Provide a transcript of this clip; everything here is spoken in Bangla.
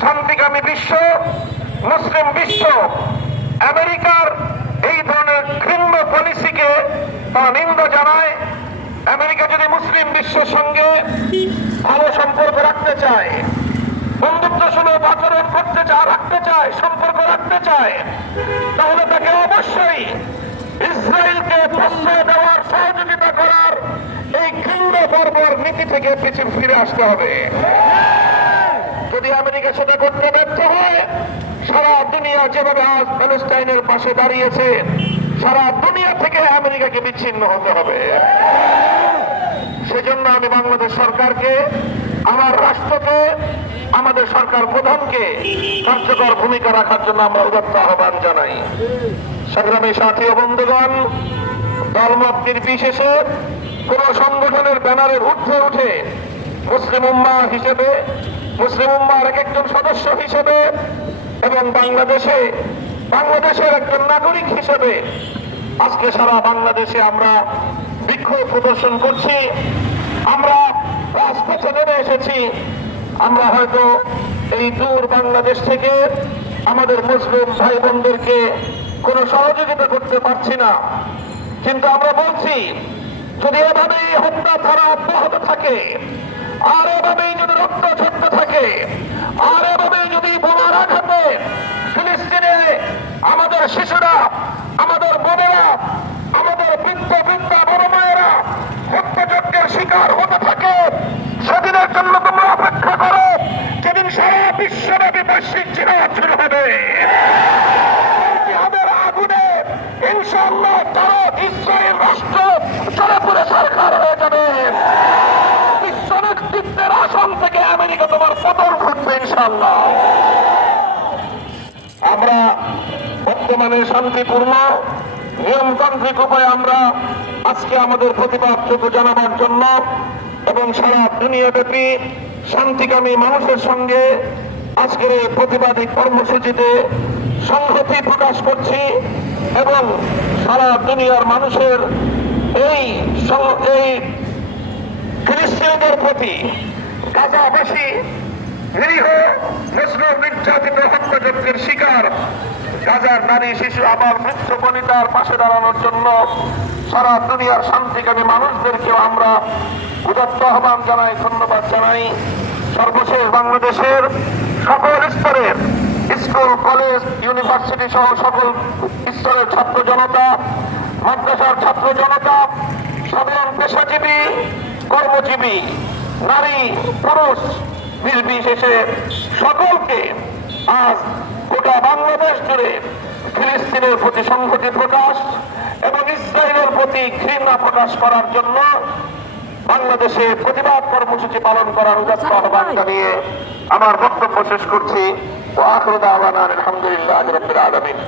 শান্তিকামী বিশ্ব, মুসলিম বিশ্ব আমেরিকার এই ধরনের ঘৃণ্য পলিসিকে তারা নিন্দা জানায়। আমেরিকা যদি মুসলিম বিশ্বের সঙ্গে ভালো সম্পর্ক রাখতে চায়, বন্ধুত্বসুলভ আচরণ রাখতে চায়, সম্পর্ক রাখতে চায়, তাহলে তাকে অবশ্যই ইসরায়েলকে প্রশ্রয় দেওয়ার, সহযোগিতা করার এই ঘৃণ্য বর্বর নীতি থেকে পিছিয়ে ফিরে আসতে হবে। যদি আমেরিকা সেটা করতে ব্যর্থ হয়, সারা দুনিয়া যেভাবে আজ প্যালেস্টাইনের পাশে দাঁড়িয়েছে, সারা দুনিয়া থেকে আমেরিকাকে বিচ্ছিন্ন হতে হবে। সেজন্য আমি বাংলাদেশ সরকারকে, আমার রাষ্ট্রকে, আমাদের সরকার প্রধানকে কার্যকর ভূমিকা রাখার জন্য আমরা উদাত্ত আহ্বান জানাই। সংগ্রামী সাথী ও বন্ধুগণ, দলমত নির্বিশেষে কোন সংগঠনের ব্যানারের ঊর্ধ্বে উঠে মুসলিম উম্মাহ হিসেবে, মুসলিম উম্মাহর এক একজন সদস্য হিসেবে এবং বাংলাদেশের একজন নাগরিক হিসেবে আজকে সারা বাংলাদেশে আমরা বিক্ষোভ প্রদর্শন করছি, আমরা রাজপথে নেমে এসেছি। আমরা হয়তো এই দূর বাংলাদেশ থেকে আমাদের মুসলিম ভাই বোনদেরকে কোনো সহযোগিতা করতে পারছি না, কিন্তু আমরা বলছি, যদি এভাবেই হত্যা ধারা অব্যাহত থাকে, আর এভাবেই যদি রক্ত ঝরতে থাকে, আর এভাবেই যদি বোমার আঘাতে ফিলিস্তিনে আমাদের শিশুরা, আমাদের বোনেরা, আমাদের বৃদ্ধ বৃদ্ধা বড় মায়েরা হত্যাযজ্ঞের শিকার হতে থাকে, সেদিনের জন্য তোমরা অপেক্ষা করো, যেদিন সারা বিশ্বব্যাপী বৈশ্বিক জিহাদ শুরু হবে। জিহাদের আগুনে ইনশাআল্লাহ ভারত, ইসরায়েল রাষ্ট্র চলে পুরে সরকার হয়ে যাবে। বিশ্ব নেতৃত্বের আসন থেকে আমেরিকা তোমার পতন ঘটবে ইনশাআল্লাহ। আমরা বর্তমানে শান্তিপূর্ণ নিয়মতান্ত্রিক উপায়ে আমরা আজকে আমাদের প্রতিবাদটুকু জানাবার জন্য এবং সারা দুনিয়াব্যাপী শান্তিকামী মানুষের সঙ্গে আজকের এই প্রতিবাদী কর্মসূচিতে সংহতি প্রকাশ করছি এবং সারা দুনিয়ার মানুষের এই ফিলিস্তিনিদের প্রতি, গাজাবাসী নিরীহ মুসলিম নির্যাতিত হত্যাযজ্ঞের শিকার গাজার নারী, শিশু, আবার বৃদ্ধ বনিতার পাশে দাঁড়ানোর জন্য সারা দুনিয়ার শান্তিকামী মানুষদেরকেও আমরা উদাত্ত আহ্বান জানাই, ধন্যবাদ জানাই। সর্বশেষ বাংলাদেশের সকল স্তরের স্কুল, কলেজ, ইউনিভার্সিটি সহ সকল স্তরের ছাত্র জনতা, মাদ্রাসার ছাত্র জনতা, সাধারণ পেশাজীবী, কর্মজীবী, নারী, পুরুষ নির্বিশেষে সকলকে আজ গোটা বাংলাদেশ জুড়ে ফিলিস্তিনের প্রতি সংহতি প্রকাশ এবং ইসরায়েলের প্রতি ঘৃণা প্রকাশ করার জন্য বাংলাদেশে প্রতিবাদ কর্মসূচি পালন করার উদাত্ত আহ্বান জানিয়ে আমার বক্তব্য শেষ করছি। ওয়া আখিরু দাওয়ানা আলহামদুলিল্লাহি রাব্বিল আলামিন।